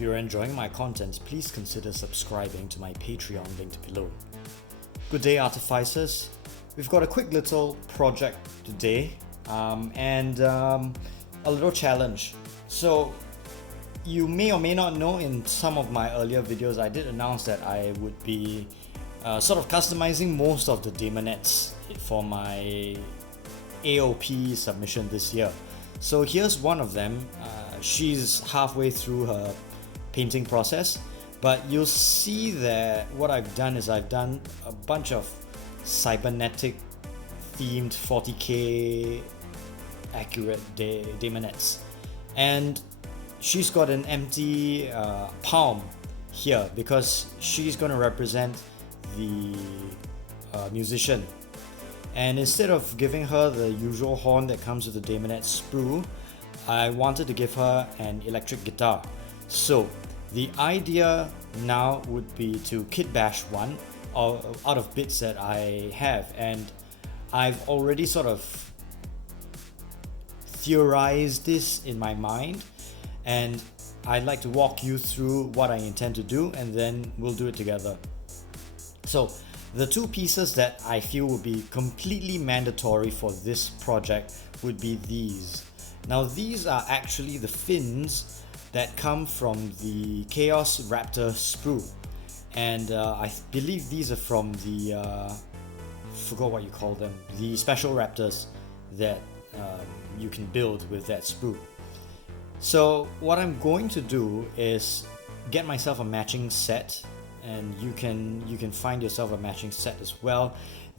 If you're enjoying my content, please consider subscribing to my Patreon linked below. Good day, Artificers. We've got a quick little project today and a little challenge. So you may or may not know, in some of my earlier videos I did announce that I would be sort of customizing most of the Daemonettes for my AOP submission this year. So here's one of them. She's halfway through her painting process, but you'll see that what I've done is I've done a bunch of cybernetic themed 40k accurate Daemonettes, and she's got an empty palm here because she's going to represent the musician. And instead of giving her the usual horn that comes with the Daemonette sprue, I wanted to give her an electric guitar. So the idea now would be to kit bash one out of bits that I have, and I've already sort of theorized this in my mind, and I'd like to walk you through what I intend to do, and then we'll do it together. So the two pieces that I feel will be completely mandatory for this project would be these. Now these are actually the fins that come from the Chaos Raptor sprue, and I believe these are from the forgot what you call them, the special raptors that you can build with that sprue. So what I'm going to do is get myself a matching set, and you can find yourself a matching set as well.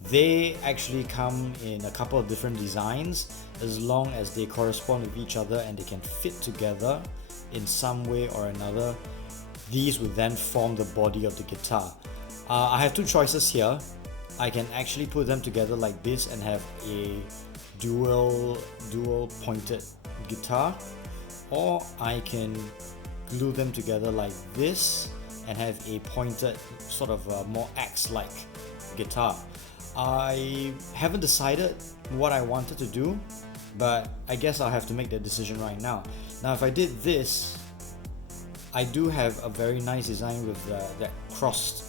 They actually come in a couple of different designs, as long as they correspond with each other and they can fit together in some way or another. These would then form the body of the guitar. I have two choices here. I can actually put them together like this and have a dual pointed guitar, or I can glue them together like this and have a pointed, sort of a more axe-like guitar. I haven't decided what I wanted to do, but I guess I'll have to make that decision right now. Now if I did this, I do have a very nice design with that crossed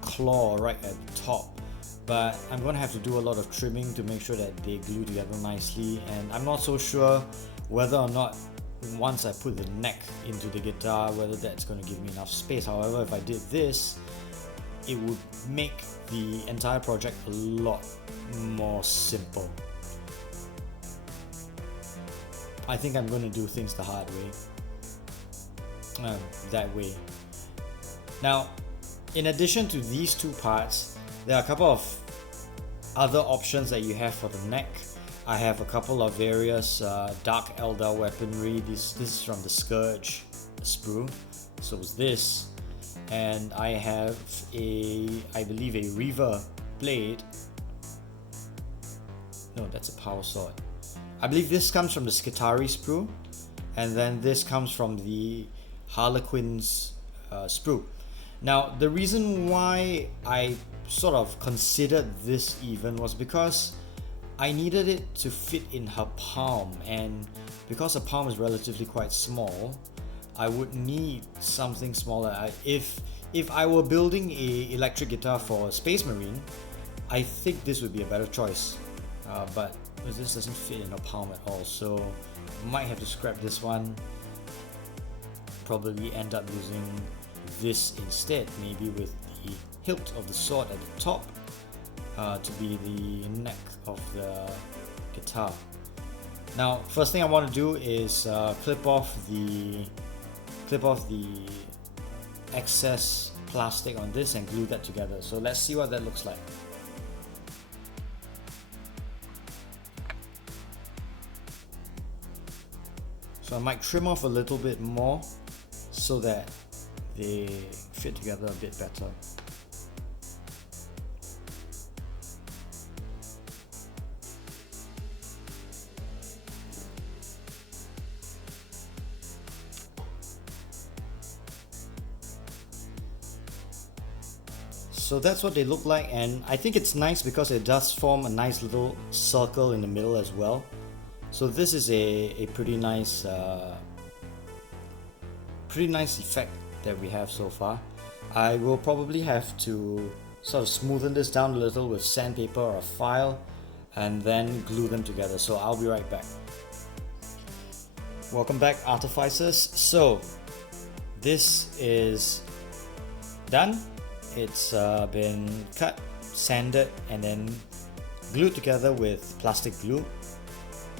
claw right at the top, but I'm going to have to do a lot of trimming to make sure that they glue together nicely, and I'm not so sure whether or not once I put the neck into the guitar, whether that's going to give me enough space. However, if I did this, it would make the entire project a lot more simple. I think I'm going to do things the hard way. That way. Now, in addition to these two parts, there are a couple of other options that you have for the neck. I have a couple of various Dark Eldar weaponry. This is from the Scourge sprue, so is this. And I have I believe a Reaver blade. No, that's a power sword. I believe this comes from the Skitarii sprue, and then this comes from the Harlequin's sprue. Now the reason why I sort of considered this even was because I needed it to fit in her palm, and because her palm is relatively quite small, I would need something smaller. If I were building a electric guitar for a Space Marine, I think this would be a better choice, but this doesn't fit in her palm at all, so I might have to scrap this one. Probably end up using this instead, maybe with the hilt of the sword at the top to be the neck of the guitar. Now, first thing I want to do is clip off the excess plastic on this and glue that together. So let's see what that looks like. So I might trim off a little bit more so that they fit together a bit better. So that's what they look like, and I think it's nice because it does form a nice little circle in the middle as well. So this is a pretty nice pretty nice effect that we have so far. I will probably have to sort of smoothen this down a little with sandpaper or a file and then glue them together. So I'll be right back. Welcome back, Artificers. So this is done. It's been cut, sanded, and then glued together with plastic glue.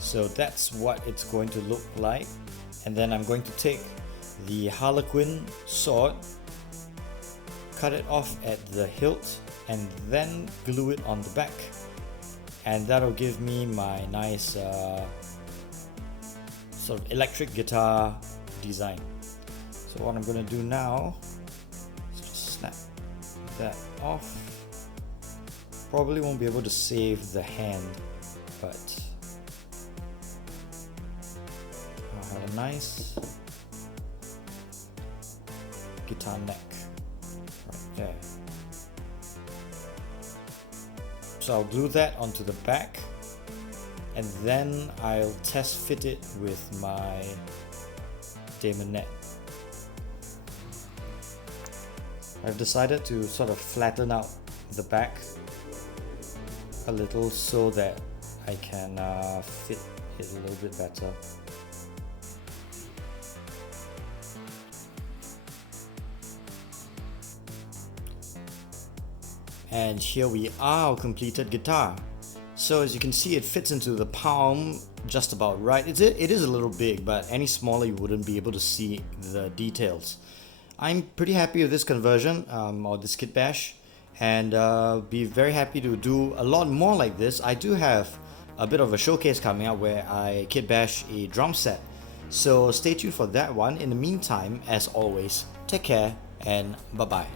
So that's what it's going to look like. And then I'm going to take the Harlequin sword, cut it off at the hilt, and then glue it on the back. And that'll give me my nice sort of electric guitar design. So what I'm going to do now is just snap that off. Probably won't be able to save the hand, but I'll have a nice guitar neck right there. So I'll glue that onto the back, and then I'll test fit it with my Daemonette. I've decided to sort of flatten out the back a little so that I can fit it a little bit better. And here we are, our completed guitar. So as you can see, it fits into the palm just about right. It is a little big, but any smaller you wouldn't be able to see the details. I'm pretty happy with this conversion or this kit bash, and be very happy to do a lot more like this. I do have a bit of a showcase coming up where I kit bash a drum set, so stay tuned for that one. In the meantime, as always, take care and bye bye.